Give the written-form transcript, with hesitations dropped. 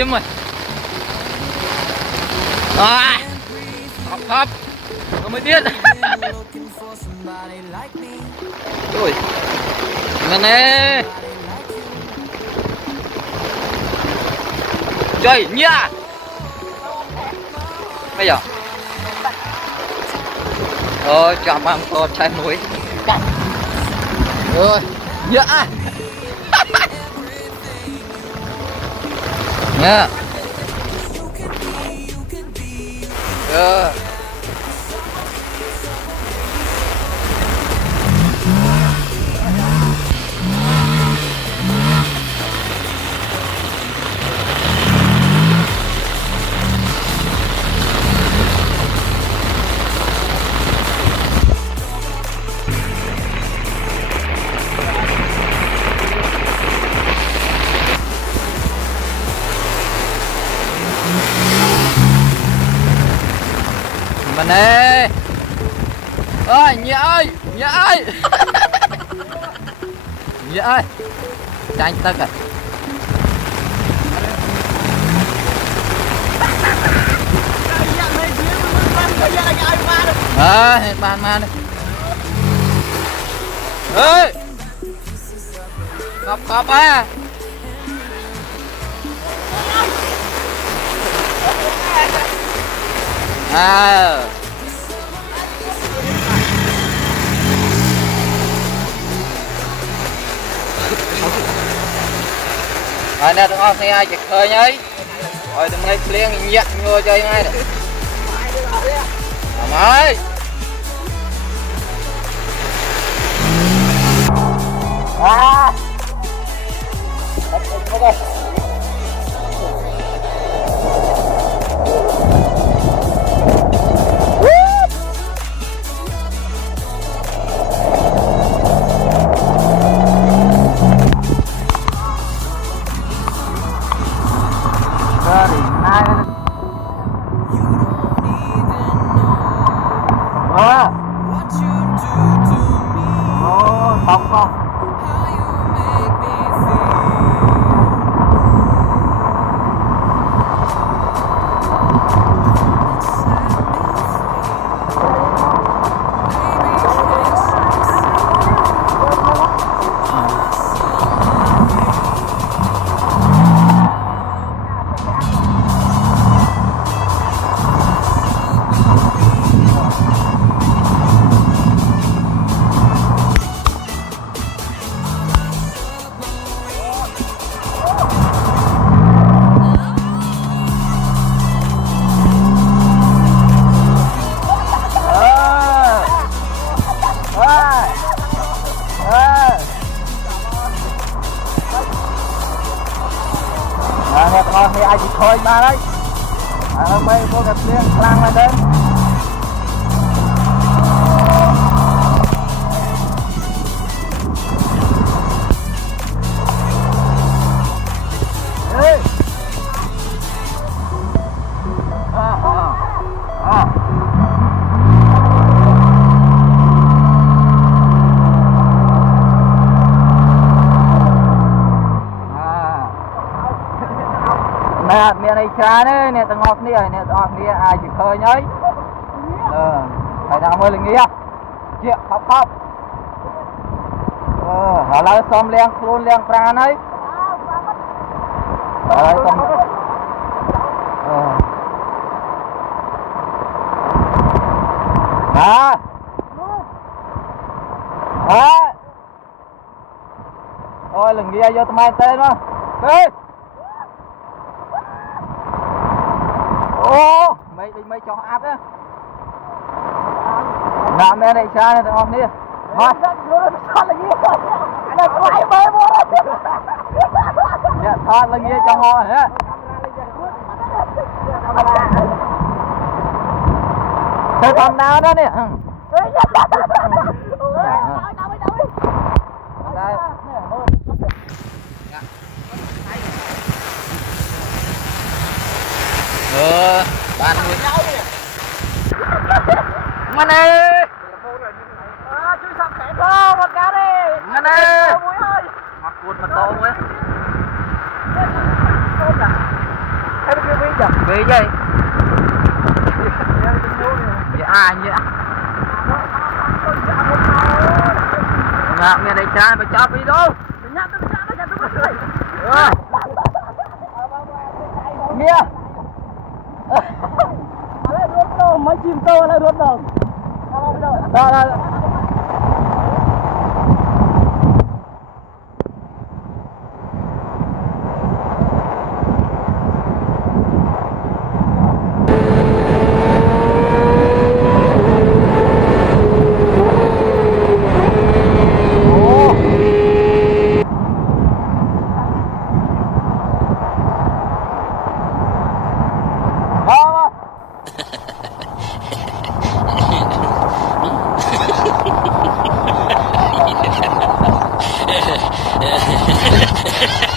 im rồi. Rồi. Khóc. Không mới biết. Ui. Ngân nè. Chơi nha. Bây giờ. Rồi chọn bằng cột chai muối. Rồi. Dạ. Nha. Rồi. Mình nè. Ơi Nhị ơi, Nhị ơi. Nhị ơi. Tranh tức rồi. Bàn mà này. Ê. Cọp á. À. Rồi nè tụi con xe ai chật khơi nhấy. Rồi tụi mày liền nhặt vô chơi ngay nè. Mày. À. Ok. Bọc không? Nè con thì ai chỉ khơi ba đấy. Mấy cô gặp liên lang lên đến. Nè, miền này trà đấy, nè tầng ngọt nè ai chỉ khơi nhấy. Phải nào mới là nghĩa. Chịu khóc. Họ lấy xóm len luôn len pra đấy. Đấy xóm. Đó. Đó. Ôi là nghĩa vô tụi mày tên đó. Đi. Ô, mấy cho áp á. Làm em này xa này tụi con đi. Thôi. Dạ, thoát lên kia cho ngồi hả? Thôi còn nào đó nè. Bạn nuôi Ngân ơi. Chui sập kẻ thơ một cá đi. Ngân ơi. Mặc quần mà to quá. anh vậy nggak nghe đây cha mà cho đi đâu nghe mấy chim tơ lại rút đâu đó Ha ha ha ha.